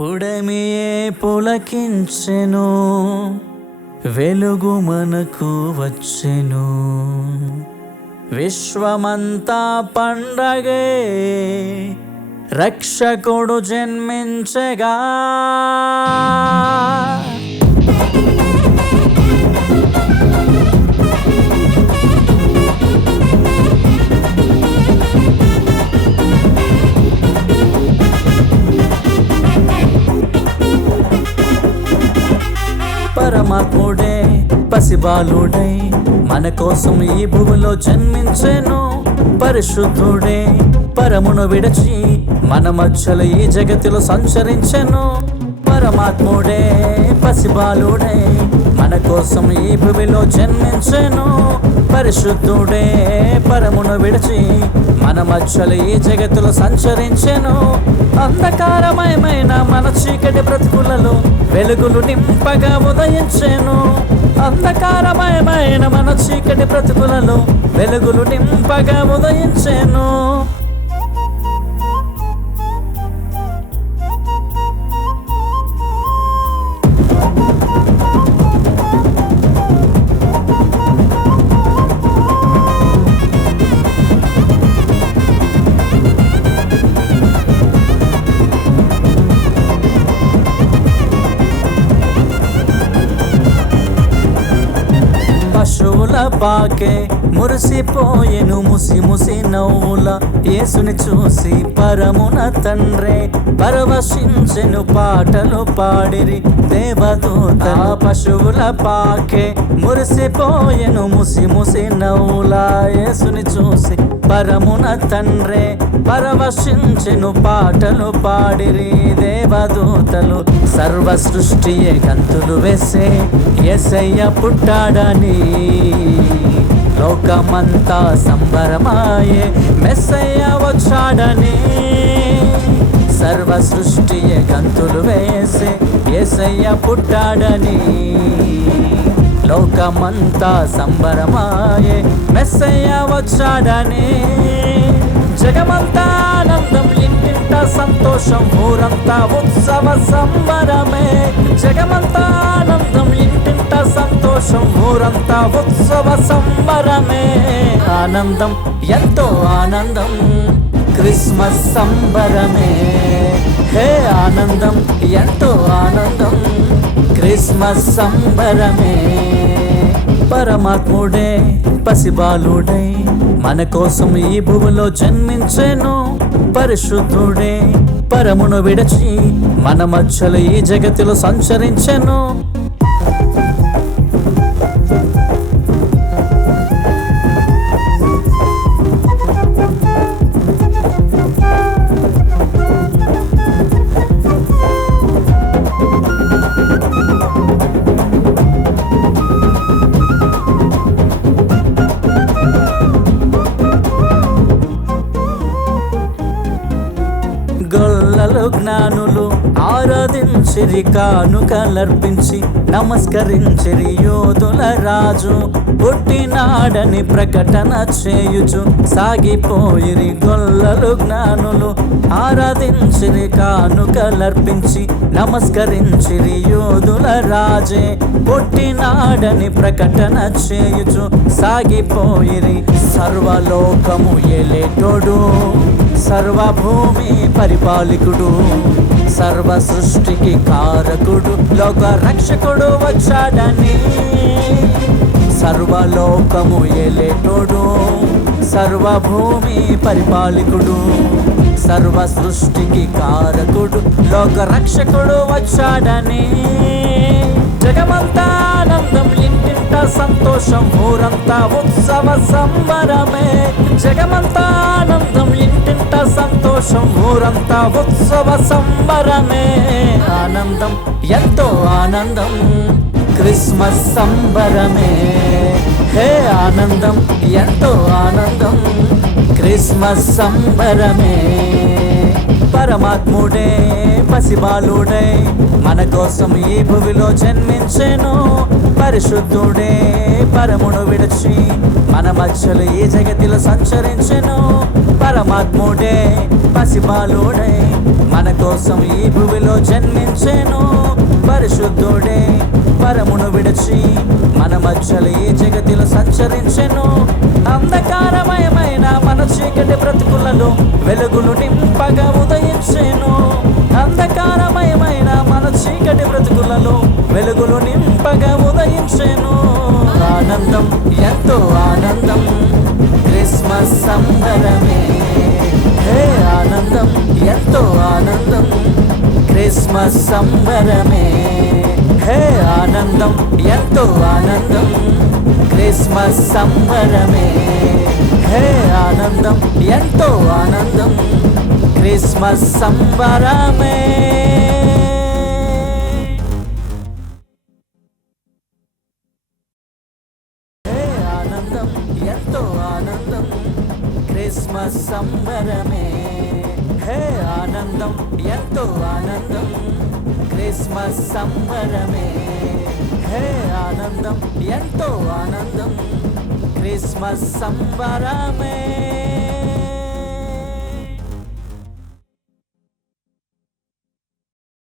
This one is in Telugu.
పుడమియే పులకించెను, వెలుగు మనకు వచ్చెను. విశ్వమంతా పండగే, రక్షకుడు జన్మించగా. పరమాత్ముడే పసిబాలుడై మన కోసం ఈ భూమిలో జన్మించెను. పరిశుద్ధుడే పరమును విడచి మన మధ్యలో ఈ జగతిలో సంచరించెను. పరమాత్ముడే పసిబాలుడై మన కోసం ఈ భూమిలో జన్మించెను. పరిశుద్ధుడే పరమును విడిచి మన మధ్యలో ఈ జగతిలో సంచరించెను. అంధకారమయమైన మన చీకటి బ్రతుకులలో వెలుగులు నింపగా ఉదయించెను. అంధకారమయమైన మన చీకటి బ్రతుకులలో వెలుగులు నింపగా ఉదయించెను. పశువుల పాకే మురిసిపోయెను ముసి ముసి నవ్వుల యేసుని చూసి పరమున తండ్రే పరవశించెను. పాటలు పాడిరి దేవదూత. పశువుల పాకే మురిసిపోయెను ముసి ముసి నవ్వుల యేసుని చూసి పరమున తండ్రే పరవశించెను. పాటలు పాడిరి దేవదూతలు. సర్వ సృష్టియే గంతులు వేసే యేసయ్య పుట్టాడని. లోకమంతా సంబరమాయే మెస్సయ్య వచ్చాడని. సర్వ సృష్టియే గంతులు వేసే యేసయ్య పుట్టాడని. లోకమంతా సంబరమాయే మెస్సయ్య వచ్చాడని. జగమంతా ఆనందం, ఇంటింట సంతోషం, ఊరంతా ఉత్సవ సంబరమే. జగమంతా ఆనందం, ఇంటింట సంతోషం, ఊరంతా ఉత్సవ సంబరమే. ఆనందం, ఎంతో ఆనందం, క్రిస్మస్ సంబరమే. హే ఆనందం, ఎంతో ఆనందం, క్రిస్మస్ సంబరమే. పరమాత్ముడే పసిబాలుడై మన కోసం ఈ భూమిలో జన్మించెను. పరిశుద్ధుడే పరమును విడచి మన మధ్యలో ఈ జగతిలో సంచరించెను. గొల్లలు జ్ఞానులు ఆరాధించిరి, కానుకలర్పించి నమస్కరించిరి. యోధుల రాజు పుట్టినాడని ప్రకటన చేయుచు సాగిపోయిరి. గొల్లలు జ్ఞానులు ఆరాధించిరి, కానుకలర్పించి నమస్కరించిరి. యోధుల రాజే పుట్టినాడని ప్రకటన చేయుచు సాగిపోయిరి. సర్వలోకము ఏలేటోడు, సర్వభూమి పరిపాలకుడు, సర్వ సృష్టికి కారకుడు, లోక రక్షకుడు వచ్చాడని. సర్వలోకము ఏలేటోడు, సర్వభూమి పరిపాలకుడు, సర్వ సృష్టికి కారకుడు, లోక రక్షకుడు వచ్చాడని. జగమంతా ఆనందం, ఇంటింట సంతోషం, ఊరంతా ఉత్సవ సంబరమే. జగమంతా ఆనందం, ఇంటింట సంతోషం, ఊరంతా ఉత్సవ సంబరమే. ఆనందం, ఎంతో ఆనందం, క్రిస్మస్ సంబరమే. హే ఆనందం, ఎంతో ఆనందం, క్రిస్మస్ సంబరమే. పరమాత్ముడే పసిబాలుడై మన కోసం ఈ భూమిలో జన్మించెను. పరిశుద్ధుడే పరమును విడిచి మన మధ్యలో ఈ జగతిలో సంచరించెను. పరమాత్ముడే పసిబాలుడై మన కోసం ఈ భూమిలో జన్మించెను. పరిశుద్ధుడే పరమును విడిచి మన మధ్యలో ఈ జగతిలో సంచరించెను. అంధకారమయమైన మన చీకటి బ్రతుకులలో వెలుగులు నింపగా ఉదయించెను. అంధకారమయమైన మన చీకటి బ్రతుకులలో వెలుగులు నింపగా ఉదయించెను. ఆనందం ఎంతో ఆనందం క్రిస్మస్ సంబరమే. హే ఆనందం ఎంతో ఆనందం క్రిస్మస్ సంబరమే. హే ఆనందం ఎంతో ఆనందం క్రిస్మస్ సంబరమే. హే ఆనందం ఎంతో ఆనందం క్రిస్మస్ సంబరమే. హే ఆనందం ఎంతో ఆనందం క్రిస్మస్ సంబరమే. హే ఆనందం ఎంతో ఆనందం క్రిస్మస్ సంబరమే. హే ఆనందం ఎంతో ఆనందం క్రిస్మస్ సంబరమే.